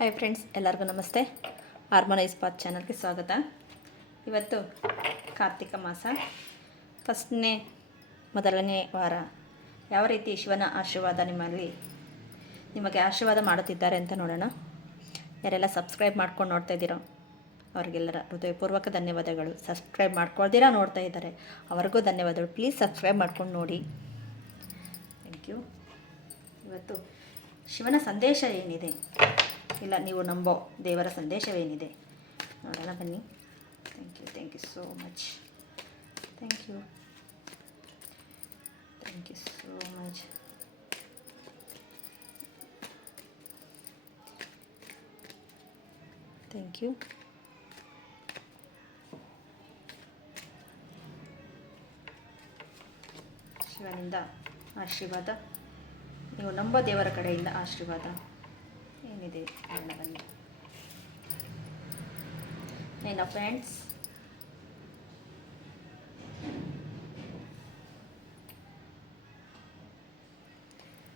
Hi friends, ಎಲ್ಲರಿಗೂ ನಮಸ್ತೆ. Harmonise path ಚಾನಲ್ಗೆ ಸ್ವಾಗತ. ಇವತ್ತು ಕಾರ್ತಿಕ ಮಾಸ ಮೊದಲನೇ ವಾರ. ಯಾವ ರೀತಿ ಶಿವನ ಆಶೀರ್ವಾದ ನಿಮಗೆ ಆಶೀರ್ವಾದ ಮಾಡುತ್ತಿದ್ದಾರೆ ಅಂತ ನೋಡೋಣ. ಯಾರೆಲ್ಲ ಸಬ್ಸ್ಕ್ರೈಬ್ ಮಾಡ್ಕೊಂಡು ನೋಡ್ತಾ ಇದ್ದೀರೋ ಅವರಿಗೆಲ್ಲರ ಹೃದಯಪೂರ್ವಕ ಧನ್ಯವಾದಗಳು. ಸಬ್ಸ್ಕ್ರೈಬ್ ಮಾಡ್ಕೊಳ್ದಿರಾ ನೋಡ್ತಾ ಇದ್ದಾರೆ ಅವ್ರಿಗೂ ಧನ್ಯವಾದಗಳು. ಪ್ಲೀಸ್ ಸಬ್ಸ್ಕ್ರೈಬ್ ಮಾಡ್ಕೊಂಡು ನೋಡಿ. Thank you. ಇವತ್ತು ಶಿವನ ಸಂದೇಶ ಏನಿದೆ, ಇಲ್ಲ ನೀವು ನಂಬೋ ದೇವರ ಸಂದೇಶವೇನಿದೆ ನೋಡೋಣ ಬನ್ನಿ. Thank you so much. Thank you so much. Thank you. ಶಿವನಿಂದ ಆಶೀರ್ವಾದ, ನೀವು ನಂಬೋ ದೇವರ ಕಡೆಯಿಂದ ಆಶೀರ್ವಾದ ಏನಿದೆ ಬನ್ನಿ. ಏನ friends,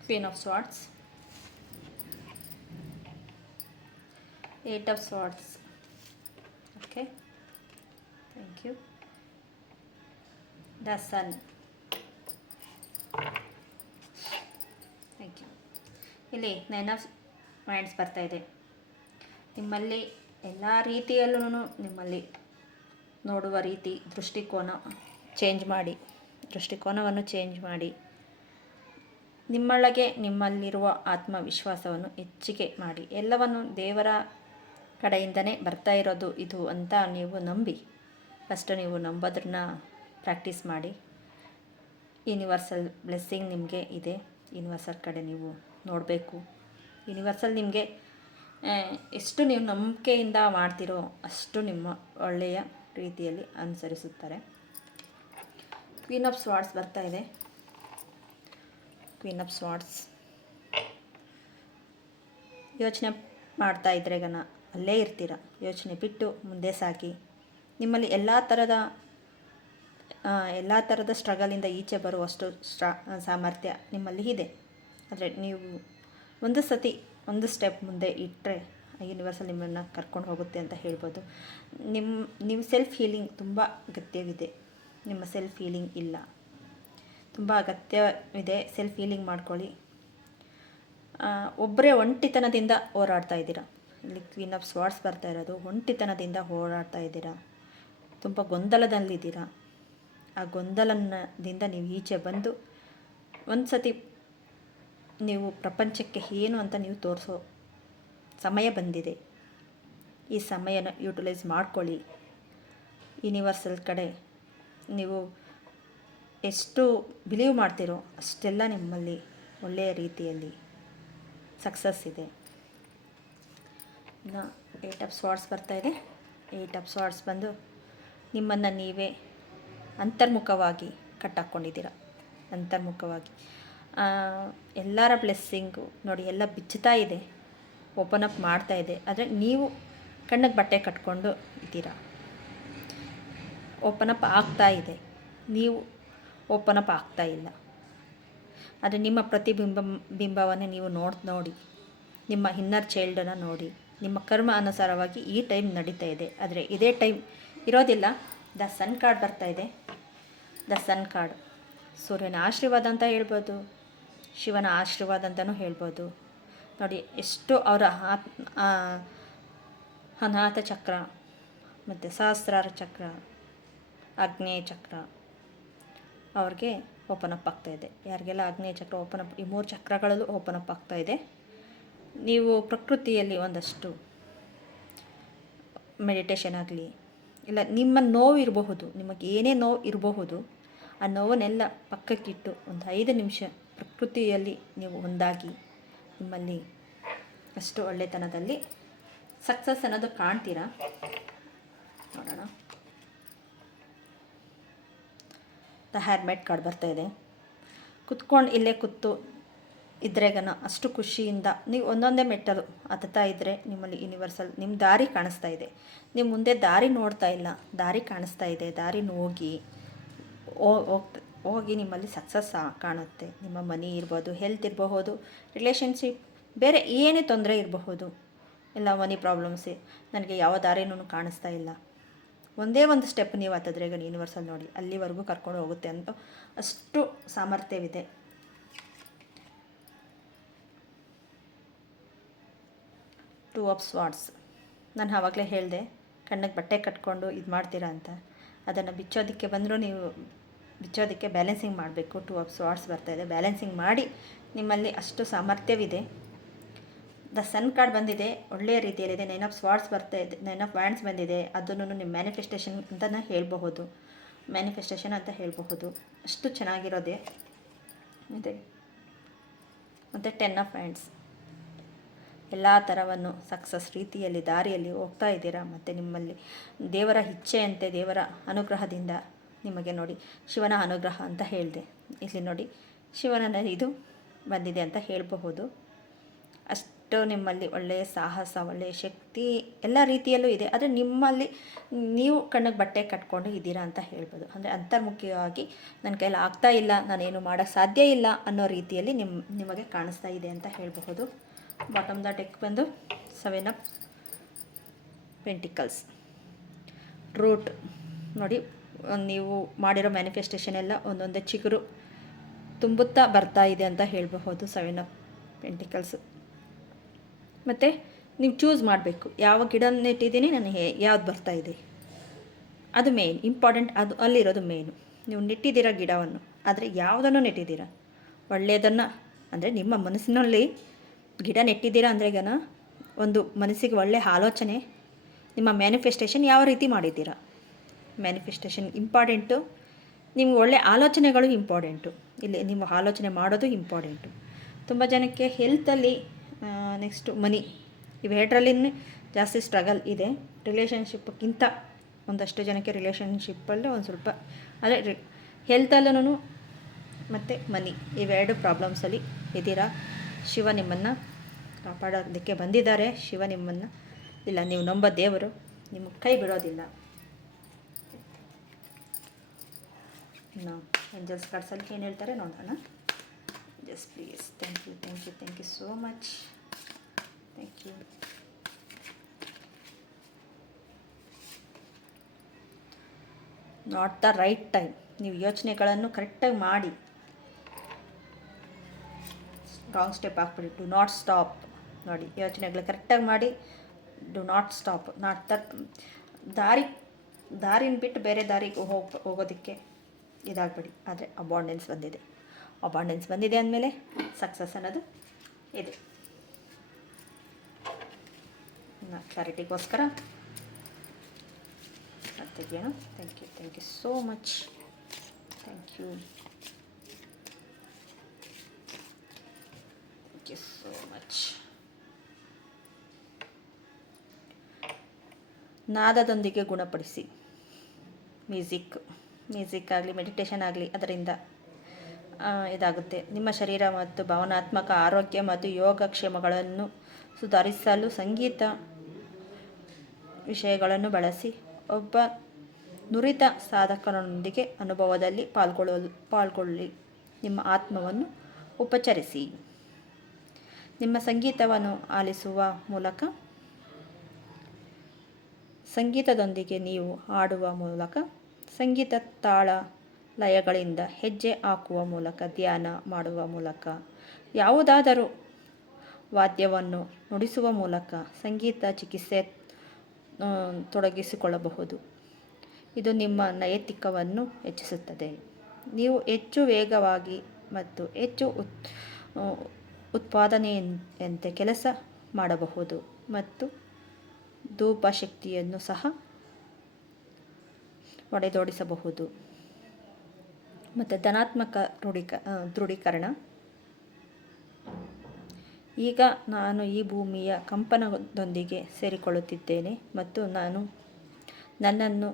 Queen of Swords, Eight of Swords. Okay, thank you. The Sun. Thank you. ಇಲ್ಲಿ 9 of Wands ಬರ್ತಾ ಇದೆ. ನಿಮ್ಮಲ್ಲಿ ಎಲ್ಲ ರೀತಿಯಲ್ಲೂ ನಿಮ್ಮಲ್ಲಿ ನೋಡುವ ರೀತಿ ದೃಷ್ಟಿಕೋನವನ್ನು ಚೇಂಜ್ ಮಾಡಿ ನಿಮ್ಮೊಳಗೆ ನಿಮ್ಮಲ್ಲಿರುವ ಆತ್ಮವಿಶ್ವಾಸವನ್ನು ಹೆಚ್ಚಿಗೆ ಮಾಡಿ. ಎಲ್ಲವನ್ನು ದೇವರ ಕಡೆಯಿಂದನೇ ಬರ್ತಾ ಇರೋದು ಇದು ಅಂತ ನೀವು ನಂಬಿ, ಫಸ್ಟು ನೀವು ನಂಬೋದನ್ನ ಪ್ರಾಕ್ಟೀಸ್ ಮಾಡಿ. ಯೂನಿವರ್ಸಲ್ ಬ್ಲೆಸ್ಸಿಂಗ್ ನಿಮಗೆ ಇದೆ. ಯೂನಿವರ್ಸಲ್ ಕಡೆ ನೀವು ನೋಡಬೇಕು. ಯೂನಿವರ್ಸಲ್ ನಿಮಗೆ ಎಷ್ಟು ನೀವು ನಂಬಿಕೆಯಿಂದ ಮಾಡ್ತೀರೋ ಅಷ್ಟು ನಿಮ್ಮ ಒಳ್ಳೆಯ ರೀತಿಯಲ್ಲಿ ಅನುಸರಿಸುತ್ತಾರೆ. ಕ್ವೀನ್ ಆಫ್ ಸ್ವಾರ್ಡ್ಸ್ ಬರ್ತಾ ಇದೆ. ಕ್ವೀನ್ ಆಫ್ ಸ್ವಾರ್ಡ್ಸ್, ಯೋಚನೆ ಮಾಡ್ತಾ ಇದ್ರೆ ಅಲ್ಲೇ ಇರ್ತೀರ. ಯೋಚನೆ ಬಿಟ್ಟು ಮುಂದೆ ಸಾಗಿ. ನಿಮ್ಮಲ್ಲಿ ಎಲ್ಲ ಥರದ ಸ್ಟ್ರಗಲಿಂದ ಈಚೆ ಬರುವಷ್ಟು ಸಾಮರ್ಥ್ಯ ನಿಮ್ಮಲ್ಲಿ ಇದೆ. ಆದರೆ ನೀವು ಒಂದು ಸ್ಟೆಪ್ ಮುಂದೆ ಇಟ್ಟರೆ ಯೂನಿವರ್ಸಲ್ ನಿಮ್ಮನ್ನು ಕರ್ಕೊಂಡು ಹೋಗುತ್ತೆ ಅಂತ ಹೇಳ್ಬೋದು. ನೀವು ಸೆಲ್ಫ್ ಹೀಲಿಂಗ್ ತುಂಬ ಅಗತ್ಯವಿದೆ. ನಿಮ್ಮ ಸೆಲ್ಫ್ ಹೀಲಿಂಗ್ ಇಲ್ಲ, ತುಂಬ ಅಗತ್ಯವಿದೆ. ಸೆಲ್ಫ್ ಹೀಲಿಂಗ್ ಮಾಡ್ಕೊಳ್ಳಿ. ಒಬ್ಬರೇ ಒಂಟಿತನದಿಂದ ಹೋರಾಡ್ತಾ ಇದ್ದೀರಾ. ಇಲ್ಲಿ ಕ್ವೀನ್ ಆಫ್ ಸ್ವಾರ್ಡ್ಸ್ ಬರ್ತಾ ಇರೋದು ಒಂಟಿತನದಿಂದ ಹೋರಾಡ್ತಾ ಇದ್ದೀರಾ. ತುಂಬ ಗೊಂದಲದಲ್ಲಿದ್ದೀರಾ. ಆ ಗೊಂದಲದಿಂದ ನೀವು ಈಚೆ ಬಂದು ಒಂದು ಸತಿ ನೀವು ಪ್ರಪಂಚಕ್ಕೆ ಏನು ಅಂತ ನೀವು ತೋರಿಸೋ ಸಮಯ ಬಂದಿದೆ. ಈ ಸಮಯನ ಯೂಟಿಲೈಸ್ ಮಾಡ್ಕೊಳ್ಳಿ. ಯೂನಿವರ್ಸಲ್ ಕಡೆ ನೀವು ಎಷ್ಟು ಬಿಲೀವ್ ಮಾಡ್ತೀರೋ ಅಷ್ಟೆಲ್ಲ ನಿಮ್ಮಲ್ಲಿ ಒಳ್ಳೆಯ ರೀತಿಯಲ್ಲಿ ಸಕ್ಸಸ್ ಇದೆ. ಇನ್ನು 8 ಆಫ್ ಸ್ವಾರ್ಡ್ಸ್ ಬರ್ತಾ ಇದೆ. 8 ಆಫ್ ಸ್ವಾರ್ಡ್ಸ್ ಬಂದು ನಿಮ್ಮನ್ನು ನೀವೇ ಅಂತರ್ಮುಖವಾಗಿ ಕಟ್ಟಾಕ್ಕೊಂಡಿದ್ದೀರ. ಅಂತರ್ಮುಖವಾಗಿ ಎಲ್ಲರ ಬ್ಲೆಸ್ಸಿಂಗು ನೋಡಿ ಎಲ್ಲ ಬಿಚ್ಚುತ್ತಾ ಇದೆ, ಓಪನ್ ಅಪ್ ಮಾಡ್ತಾ ಇದೆ. ಆದರೆ ನೀವು ಕಣ್ಣಿಗೆ ಬಟ್ಟೆ ಕಟ್ಕೊಂಡು ಇದ್ದೀರಾ. ಓಪನ್ ಅಪ್ ಆಗ್ತಾ ಇದೆ, ನೀವು ಓಪನ್ ಅಪ್ ಆಗ್ತಾ ಇಲ್ಲ. ಆದರೆ ನಿಮ್ಮ ಬಿಂಬವನ್ನು ನೀವು ನೋಡಿ ನಿಮ್ಮ ಇನ್ನರ್ ಚೈಲ್ಡನ್ನು ನೋಡಿ. ನಿಮ್ಮ ಕರ್ಮ ಅನುಸಾರವಾಗಿ ಈ ಟೈಮ್ ನಡೀತಾ ಇದೆ. ಆದರೆ ಇದೇ ಟೈಮ್ ಇರೋದಿಲ್ಲ. ದ ಸನ್ ಕಾರ್ಡ್ ಬರ್ತಾ ಇದೆ. ದ ಸನ್ ಕಾರ್ಡ್ ಸೂರ್ಯನ ಆಶೀರ್ವಾದ ಅಂತ ಹೇಳ್ಬೋದು, ಶಿವನ ಆಶೀರ್ವಾದ ಅಂತಲೂ ಹೇಳ್ಬೋದು. ನೋಡಿ ಎಷ್ಟು ಅವರ ಅನಾಥ ಚಕ್ರ ಮತ್ತು ಸಹಸ್ರಾರ ಚಕ್ರ, ಆಗ್ನೇಯ ಚಕ್ರ ಅವ್ರಿಗೆ ಓಪನ್ ಅಪ್ ಆಗ್ತಾಯಿದೆ. ಯಾರಿಗೆಲ್ಲ ಆಗ್ನೇಯ ಚಕ್ರ ಓಪನ್ ಅಪ್, ಈ 3 ಚಕ್ರಗಳಲ್ಲೂ ಓಪನ್ ಅಪ್ ಆಗ್ತಾಯಿದೆ. ನೀವು ಪ್ರಕೃತಿಯಲ್ಲಿ ಒಂದಷ್ಟು ಮೆಡಿಟೇಷನ್ ಆಗಲಿ, ಇಲ್ಲ ನಿಮ್ಮ ನೋವು ಇರಬಹುದು, ನಿಮಗೆ ಏನೇ ನೋವು ಇರಬಹುದು, ಆ ನೋವನ್ನೆಲ್ಲ ಪಕ್ಕಕ್ಕಿಟ್ಟು ಒಂದು 5 ನಿಮಿಷ ಪ್ರಕೃತಿಯಲ್ಲಿ ನೀವು ಒಂದಾಗಿ ನಿಮ್ಮಲ್ಲಿ ಅಷ್ಟು ಒಳ್ಳೆತನದಲ್ಲಿ ಸಕ್ಸಸ್ ಅನ್ನೋದು ಕಾಣ್ತೀರಾ. ನೋಡೋಣ. ದ ಹ್ಯಾರ್ಮೆಟ್ ಕಾರ್ಡ್ ಬರ್ತಾ ಇದೆ. ಇಲ್ಲೇ ಕೂತು ಇದ್ರೆಗನ ಅಷ್ಟು ಖುಷಿಯಿಂದ ನೀವು ಒಂದೊಂದೇ ಮೆಟ್ಟಲು ಹತ್ತುತ್ತಾ ಇದ್ದರೆ ನಿಮ್ಮಲ್ಲಿ ಯೂನಿವರ್ಸಲ್ ನಿಮ್ಮ ದಾರಿ ಕಾಣಿಸ್ತಾ ಇದೆ. ನೀವು ಮುಂದೆ ದಾರಿ ನೋಡ್ತಾ ಇಲ್ಲ, ದಾರಿ ಕಾಣಿಸ್ತಾ ಇದೆ. ದಾರಿನ ಹೋಗಿ ನಿಮ್ಮಲ್ಲಿ ಸಕ್ಸಸ್ ಕಾಣುತ್ತೆ. ನಿಮ್ಮ ಮನಿ ಇರ್ಬೋದು, ಹೆಲ್ತ್ ಇರಬಹುದು, ರಿಲೇಷನ್ಶಿಪ್, ಬೇರೆ ಏನೇ ತೊಂದರೆ ಇರಬಹುದು, ಇಲ್ಲ ಮನಿ ಪ್ರಾಬ್ಲಮ್ಸೇ, ನನಗೆ ಯಾವ ದಾರಿನೂ ಕಾಣಿಸ್ತಾ ಇಲ್ಲ. ಒಂದೇ ಒಂದು ಸ್ಟೆಪ್ ನೀವು ಹತ್ತಿದ್ರೆ ಈಗ ಯೂನಿವರ್ಸಲ್ಲಿ ನೋಡಿ ಅಲ್ಲಿವರೆಗೂ ಕರ್ಕೊಂಡು ಹೋಗುತ್ತೆ ಅಂತ ಅಷ್ಟು ಸಾಮರ್ಥ್ಯವಿದೆ. Two of swords. ನಾನು ಆವಾಗಲೇ ಹೇಳಿದೆ ಕಣ್ಣಿಗೆ ಬಟ್ಟೆ ಕಟ್ಕೊಂಡು ಇದು ಮಾಡ್ತೀರಾ ಅಂತ. ಅದನ್ನು ಬಿಚ್ಚೋದಕ್ಕೆ ಬಂದರೂ ನೀವು ಬಿಚ್ಚೋದಕ್ಕೆ ಬ್ಯಾಲೆನ್ಸಿಂಗ್ ಮಾಡಬೇಕು. ಟೂ ಆಫ್ ಸ್ವಾರ್ಡ್ಸ್ ಬರ್ತಾಯಿದೆ, ಬ್ಯಾಲೆನ್ಸಿಂಗ್ ಮಾಡಿ. ನಿಮ್ಮಲ್ಲಿ ಅಷ್ಟು ಸಾಮರ್ಥ್ಯವಿದೆ. ದ ಸನ್ ಕಾರ್ಡ್ ಬಂದಿದೆ, ಒಳ್ಳೆಯ ರೀತಿಯಲ್ಲಿದೆ. 9 ಆಫ್ ಸ್ವಾರ್ಡ್ಸ್ ಬರ್ತಾಯಿದೆ, 9 ಆಫ್ ವ್ಯಾಂಡ್ಸ್ ಬಂದಿದೆ. ಅದನ್ನು ನಿಮ್ಮ ಮ್ಯಾನಿಫೆಸ್ಟೇಷನ್ ಅಂತಲೇ ಹೇಳ್ಬಹುದು, ಮ್ಯಾನಿಫೆಸ್ಟೇಷನ್ ಅಂತ ಹೇಳಬಹುದು. ಅಷ್ಟು ಚೆನ್ನಾಗಿರೋದೆ ಇದೆ. ಮತ್ತು 10 ಆಫ್ ವ್ಯಾಂಡ್ಸ್. ಎಲ್ಲ ಥರವನ್ನು ಸಕ್ಸಸ್ ರೀತಿಯಲ್ಲಿ ದಾರಿಯಲ್ಲಿ ಹೋಗ್ತಾ ಇದ್ದೀರಾ. ಮತ್ತು ನಿಮ್ಮಲ್ಲಿ ದೇವರ ಇಚ್ಛೆಯಂತೆ ದೇವರ ಅನುಗ್ರಹದಿಂದ ನಿಮಗೆ ನೋಡಿ ಶಿವನ ಅನುಗ್ರಹ ಅಂತ ಹೇಳಿದೆ. ಇಲ್ಲಿ ನೋಡಿ ಶಿವನ ಇದು ಬಂದಿದೆ ಅಂತ ಹೇಳಬಹುದು. ಅಷ್ಟು ನಿಮ್ಮಲ್ಲಿ ಒಳ್ಳೆಯ ಸಾಹಸ, ಒಳ್ಳೆಯ ಶಕ್ತಿ ಎಲ್ಲ ರೀತಿಯಲ್ಲೂ ಇದೆ. ಆದರೆ ನಿಮ್ಮಲ್ಲಿ ನೀವು ಕಣ್ಣಿಗೆ ಬಟ್ಟೆ ಕಟ್ಕೊಂಡು ಇದ್ದೀರಾ ಅಂತ ಹೇಳ್ಬೋದು. ಅಂದರೆ ಅಂತರ್ಮುಖಿಯಾಗಿ ನನ್ನ ಕೈಯಲ್ಲಿ ಆಗ್ತಾ ಇಲ್ಲ, ನಾನೇನು ಮಾಡೋಕ್ಕೆ ಸಾಧ್ಯ ಇಲ್ಲ ಅನ್ನೋ ರೀತಿಯಲ್ಲಿ ನಿಮಗೆ ಕಾಣಿಸ್ತಾ ಇದೆ ಅಂತ ಹೇಳಬಹುದು. ಬಾಟಮ್ ದ ಡೆಕ್ ಬಂದು 7 ಆಫ್ ಪೆಂಟಿಕಲ್ಸ್. ರೂಟ್ ನೋಡಿ, ನೀವು ಮಾಡಿರೋ ಮ್ಯಾನಿಫೆಸ್ಟೇಷನ್ ಎಲ್ಲ ಒಂದೊಂದೇ ಚಿಗುರು ತುಂಬುತ್ತಾ ಬರ್ತಾ ಇದೆ ಅಂತ ಹೇಳಬಹುದು. 7 ಆಫ್ ಪೆಂಟಿಕಲ್ಸು. ಮತ್ತು ನೀವು ಚೂಸ್ ಮಾಡಬೇಕು, ಯಾವ ಗಿಡ ನೆಟ್ಟಿದ್ದೀನಿ, ನನಗೆ ಯಾವ್ದು ಬರ್ತಾಯಿದೆ, ಅದು ಮೇನ್ ಇಂಪಾರ್ಟೆಂಟ್. ಅದು ಅಲ್ಲಿರೋದು ಮೇನು. ನೀವು ನೆಟ್ಟಿದ್ದೀರ ಗಿಡವನ್ನು, ಆದರೆ ಯಾವುದನ್ನು ನೆಟ್ಟಿದ್ದೀರ ಒಳ್ಳೆಯದನ್ನು, ಅಂದರೆ ನಿಮ್ಮ ಮನಸ್ಸಿನಲ್ಲಿ ಗಿಡ ನೆಟ್ಟಿದ್ದೀರಾ ಅಂದರೆ ಈಗ ಒಂದು ಮನಸ್ಸಿಗೆ ಒಳ್ಳೆಯ ಆಲೋಚನೆ. ನಿಮ್ಮ ಮ್ಯಾನಿಫೆಸ್ಟೇಷನ್ ಯಾವ ರೀತಿ ಮಾಡಿದ್ದೀರಾ, ಮ್ಯಾನಿಫೆಸ್ಟೇಷನ್ ಇಂಪಾರ್ಟೆಂಟು. ನಿಮ್ಗೆ ಒಳ್ಳೆಯ ಆಲೋಚನೆಗಳು ಇಂಪಾರ್ಟೆಂಟು. ಇಲ್ಲಿ ನಿಮ್ಮ ಆಲೋಚನೆ ಮಾಡೋದು ಇಂಪಾರ್ಟೆಂಟು. ತುಂಬ ಜನಕ್ಕೆ ಹೆಲ್ತಲ್ಲಿ, ನೆಕ್ಸ್ಟು ಮನಿ, ಇವೆರಡರಲ್ಲಿ ಜಾಸ್ತಿ ಸ್ಟ್ರಗಲ್ ಇದೆ. ರಿಲೇಷನ್ಶಿಪ್ಗಿಂತ ಒಂದಷ್ಟು ಜನಕ್ಕೆ ರಿಲೇಷನ್ಶಿಪ್ಪಲ್ಲೂ ಒಂದು ಸ್ವಲ್ಪ, ಆದರೆ ಹೆಲ್ತಲ್ಲೂ ಮತ್ತು ಮನಿ ಇವೆರಡು ಪ್ರಾಬ್ಲಮ್ಸಲ್ಲಿ ಇದ್ದೀರಾ. ಶಿವ ನಿಮ್ಮನ್ನು ಕಾಪಾಡೋದಕ್ಕೆ ಬಂದಿದ್ದಾರೆ. ಶಿವ ನಿಮ್ಮನ್ನು ಇಲ್ಲ, ನೀವು ನಂಬೋ ದೇವರು ನಿಮ್ಮ ಕೈ ಬಿಡೋದಿಲ್ಲ. ಇನ್ನು ಏಂಜಲ್ಸ್ ಕಾರ್ಡ್ಸಲ್ಲಿ ಏನು ಹೇಳ್ತಾರೆ ನೋಡೋಣ. Just please. Thank you, thank you, thank you so much. Thank you. Not the right time. ನೀವು ಯೋಚನೆಗಳನ್ನು ಕರೆಕ್ಟಾಗಿ ಮಾಡಿ, ರಾಂಗ್ ಸ್ಟೆಪ್ ಹಾಕ್ಬಿಡಿ. Do not stop. ನೋಡಿ, ಯೋಚನೆಗಳು ಕರೆಕ್ಟಾಗಿ ಮಾಡಿ. Do not stop. Not the ದಾರಿನ ಬಿಟ್ಟು ಬೇರೆ ದಾರಿಗೆ ಹೋಗೋದಕ್ಕೆ ಇದಾಗಬೇಡಿ. ಆದರೆ ಅಬಾಂಡೆನ್ಸ್ ಬಂದಿದೆ. ಅಬಾಂಡೆನ್ಸ್ ಬಂದಿದೆ ಅಂದಮೇಲೆ ಸಕ್ಸಸ್ ಅನ್ನೋದು ಇದೆ. ಕ್ಲಾರಿಟಿಗೋಸ್ಕರ ತೆಗಿಯೋಣ. Thank you, thank you so much. Thank you, thank you so much. ನಾದದೊಂದಿಗೆ ಗುಣಪಡಿಸಿ. ಮ್ಯೂಸಿಕ್ ಆಗಲಿ, ಮೆಡಿಟೇಷನ್ ಆಗಲಿ, ಅದರಿಂದ ಇದಾಗುತ್ತೆ. ನಿಮ್ಮ ಶರೀರ ಮತ್ತು ಭಾವನಾತ್ಮಕ ಆರೋಗ್ಯ ಮತ್ತು ಯೋಗಕ್ಷೇಮಗಳನ್ನು ಸುಧಾರಿಸಲು ಸಂಗೀತ ವಿಷಯಗಳನ್ನು ಬಳಸಿ. ಒಬ್ಬ ನುರಿತ ಸಾಧಕನೊಂದಿಗೆ ಅನುಭವದಲ್ಲಿ ಪಾಲ್ಗೊಳ್ಳಿ. ನಿಮ್ಮ ಆತ್ಮವನ್ನು ಉಪಚರಿಸಿ. ನಿಮ್ಮ ಸಂಗೀತವನ್ನು ಆಲಿಸುವ ಮೂಲಕ, ಸಂಗೀತದೊಂದಿಗೆ ನೀವು ಹಾಡುವ ಮೂಲಕ, ಸಂಗೀತ ತಾಳ ಲಯಗಳಿಂದ ಹೆಜ್ಜೆ ಹಾಕುವ ಮೂಲಕ, ಧ್ಯಾನ ಮಾಡುವ ಮೂಲಕ, ಯಾವುದಾದರೂ ವಾದ್ಯವನ್ನು ನುಡಿಸುವ ಮೂಲಕ ಸಂಗೀತ ಚಿಕಿತ್ಸೆ ತೊಡಗಿಸಿಕೊಳ್ಳಬಹುದು. ಇದು ನಿಮ್ಮ ನೈತಿಕವನ್ನು ಹೆಚ್ಚಿಸುತ್ತದೆ. ನೀವು ಹೆಚ್ಚು ವೇಗವಾಗಿ ಮತ್ತು ಹೆಚ್ಚು ಉತ್ಪಾದನೆಯಂತೆ ಕೆಲಸ ಮಾಡಬಹುದು ಮತ್ತು ಧೂಪ ಶಕ್ತಿಯನ್ನು ಸಹ ಒಡೆದೋಡಿಸಬಹುದು. ಮತ್ತು ಧನಾತ್ಮಕ ದೃಢೀಕರಣ. ಈಗ ನಾನು ಈ ಭೂಮಿಯ ಕಂಪನದೊಂದಿಗೆ ಸೇರಿಕೊಳ್ಳುತ್ತಿದ್ದೇನೆ ಮತ್ತು ನಾನು ನನ್ನನ್ನು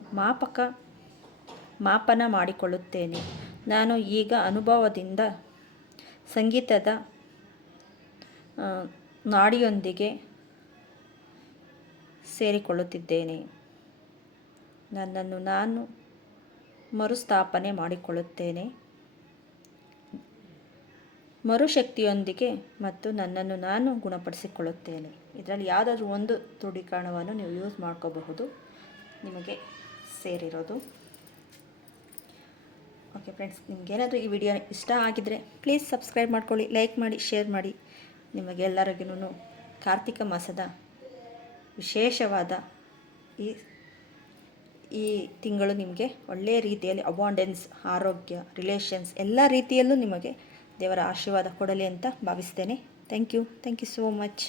ಮಾಪನ ಮಾಡಿಕೊಳ್ಳುತ್ತೇನೆ. ನಾನು ಈಗ ಅನುಭವದಿಂದ ಸಂಗೀತದ ನಾಡಿಯೊಂದಿಗೆ ಸೇರಿಕೊಳ್ಳುತ್ತಿದ್ದೇನೆ. ನನ್ನನ್ನು ನಾನು ಮರುಸ್ಥಾಪನೆ ಮಾಡಿಕೊಳ್ಳುತ್ತೇನೆ ಮರುಶಕ್ತಿಯೊಂದಿಗೆ ಮತ್ತು ನನ್ನನ್ನು ನಾನು ಗುಣಪಡಿಸಿಕೊಳ್ಳುತ್ತೇನೆ. ಇದರಲ್ಲಿ ಯಾವುದಾದ್ರೂ ಒಂದು ದೃಢೀಕರಣವನ್ನು ನೀವು ಯೂಸ್ ಮಾಡ್ಕೋಬಹುದು, ನಿಮಗೆ ಸೇರಿರೋದು. ಓಕೆ ಫ್ರೆಂಡ್ಸ್, ನಿಮಗೇನಾದರೂ ಈ ವಿಡಿಯೋ ಇಷ್ಟ ಆಗಿದ್ದರೆ ಪ್ಲೀಸ್ ಸಬ್ಸ್ಕ್ರೈಬ್ ಮಾಡ್ಕೊಳ್ಳಿ, ಲೈಕ್ ಮಾಡಿ, ಶೇರ್ ಮಾಡಿ. ನಿಮಗೆಲ್ಲರಿಗೂ ಕಾರ್ತಿಕ ಮಾಸದ ವಿಶೇಷವಾದ ಈ ತಿಂಗಳು ನಿಮಗೆ ಒಳ್ಳೆಯ ರೀತಿಯಲ್ಲಿ ಅಬಾಂಡೆನ್ಸ್, ಆರೋಗ್ಯ, ರಿಲೇಷನ್ಸ್ ಎಲ್ಲ ರೀತಿಯಲ್ಲೂ ನಿಮಗೆ ದೇವರ ಆಶೀರ್ವಾದ ಕೊಡಲಿ ಅಂತ ಭಾವಿಸ್ತೇನೆ. Thank you so much.